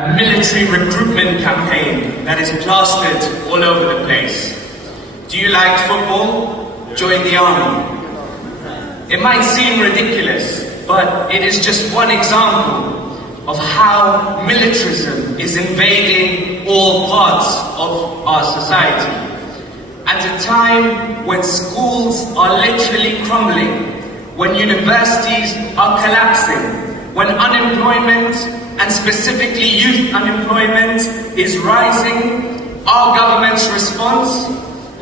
A military recruitment campaign that is plastered all over the place. Do you like football? Join the army. It might seem ridiculous, but it is just one example of how militarism is invading all parts of our society. At a time when schools are literally crumbling, when universities are collapsing, when unemployment, and specifically youth unemployment, is rising, our government's response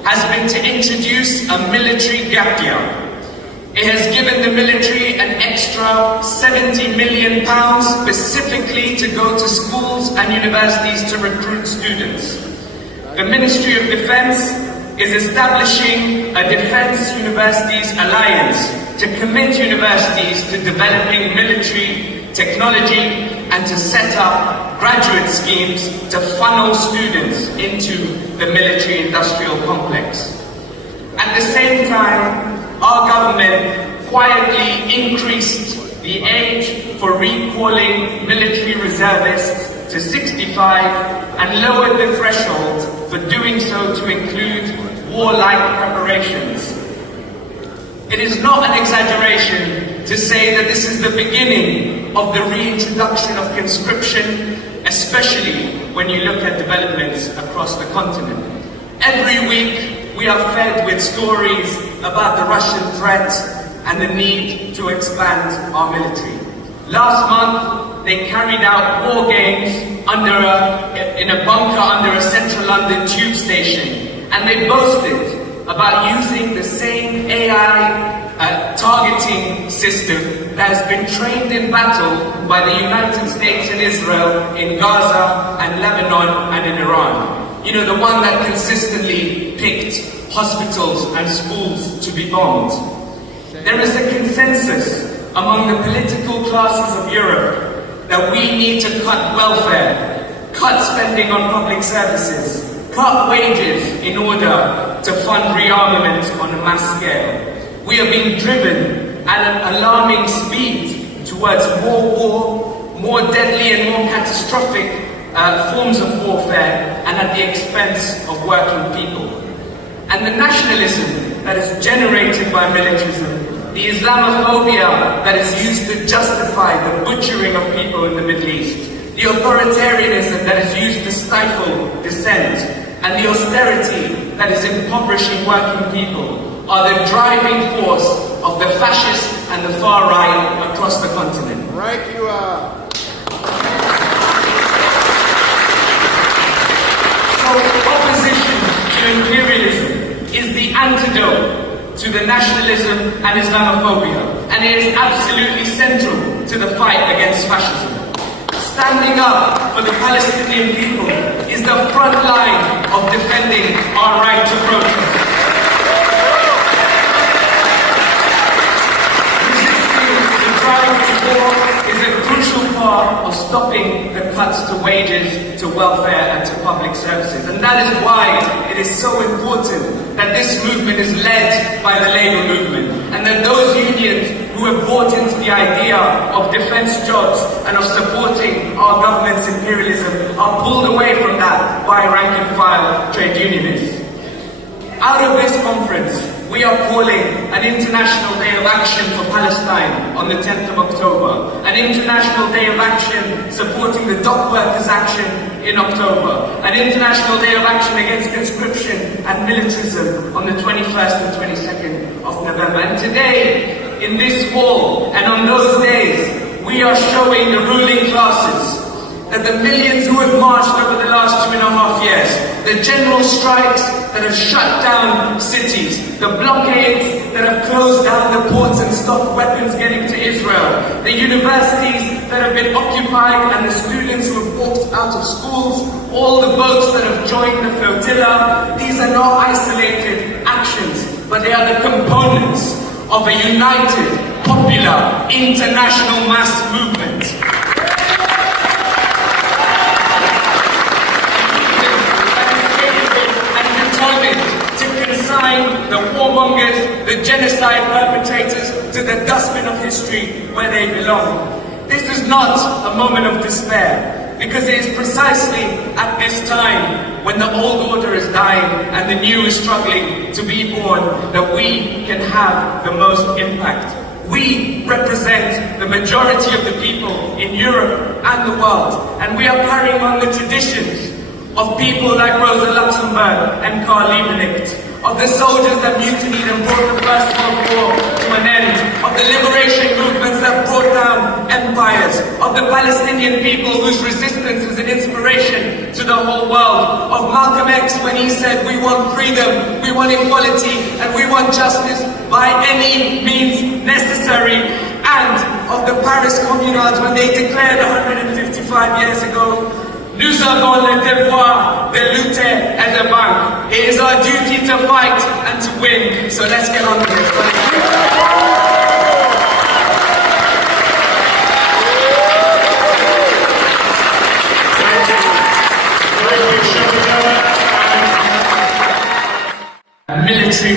has been to introduce a military gap year. It has given the military an extra £70 million specifically to go to schools and universities to recruit students. The Ministry of Defence is establishing a Defence Universities Alliance to commit universities to developing military technology and to set up graduate schemes to funnel students into the military-industrial complex. At the same time, our government quietly increased the age for recalling military reservists to 65 and lowered the threshold for doing so to include warlike preparations. It is not an exaggeration to say that this is the beginning of the reintroduction of conscription, especially when you look at developments across the continent. Every week we are fed with stories about the Russian threat and the need to expand our military. Last month they carried out war games in a bunker under a central London tube station, and they boasted about using the same AI targeting system that has been trained in battle by the United States and Israel in Gaza and Lebanon and in Iran. You know, the one that consistently picked hospitals and schools to be bombed. There is a consensus among the political classes of Europe that we need to cut welfare, cut spending on public services, cut wages in order to fund rearmament on a mass scale. We are being driven at an alarming speed towards more war, more deadly and more catastrophic forms of warfare, and at the expense of working people. And the nationalism that is generated by militarism, the Islamophobia that is used to justify the butchering of people in the Middle East, the authoritarianism that is used to stifle dissent, and the austerity that is impoverishing working people are the driving force of the fascists and the far right across the continent. Right you are. So opposition to imperialism is the antidote to the nationalism and Islamophobia, and it is absolutely central to the fight against fascism. Standing up for the Palestinian people is the front line of defending our right to protest. Resisting the drive to war is a crucial part of stopping the cuts to wages, to welfare and to public services. And that is why it is so important that this movement is led by the labour movement, and that those unions who have bought into the idea of defence jobs and of supporting our government's imperialism are pulled away from that by rank-and-file trade unionists. Out of this conference, we are calling an International Day of Action for Palestine on the 10th of October, an International Day of Action supporting the dock workers' action in October, an International Day of Action against conscription and militarism on the 21st and 22nd of November. And today, in this hall and on those days, we are showing the ruling classes that the millions who have marched over the last 2.5 years, the general strikes that have shut down cities, the blockades that have closed down the ports and stopped weapons getting to Israel, the universities that have been occupied and the students who have walked out of schools, all the boats that have joined the flotilla, these are not isolated actions, but they are the components of a united, popular, international mass movement. The warmongers, the genocide perpetrators, to the dustbin of history where they belong. This is not a moment of despair. because it is precisely at this time when the old order is dying and the new is struggling to be born that we can have the most impact. We represent the majority of the people in Europe and the world, and we are carrying on the traditions of people like Rosa Luxemburg and Karl Liebknecht, of the soldiers that mutinied and brought the First World War to an end, of the liberation movements that brought down empires, of the Palestinian people whose resistance is an inspiration to the whole world, of Malcolm X when he said, we want freedom, we want equality, and we want justice by any means necessary, and of the Paris Communards when they declared 155 years ago, nous avons le devoir de lutter et de vaincre. It is our duty to fight and to win. So let's get on with it. Military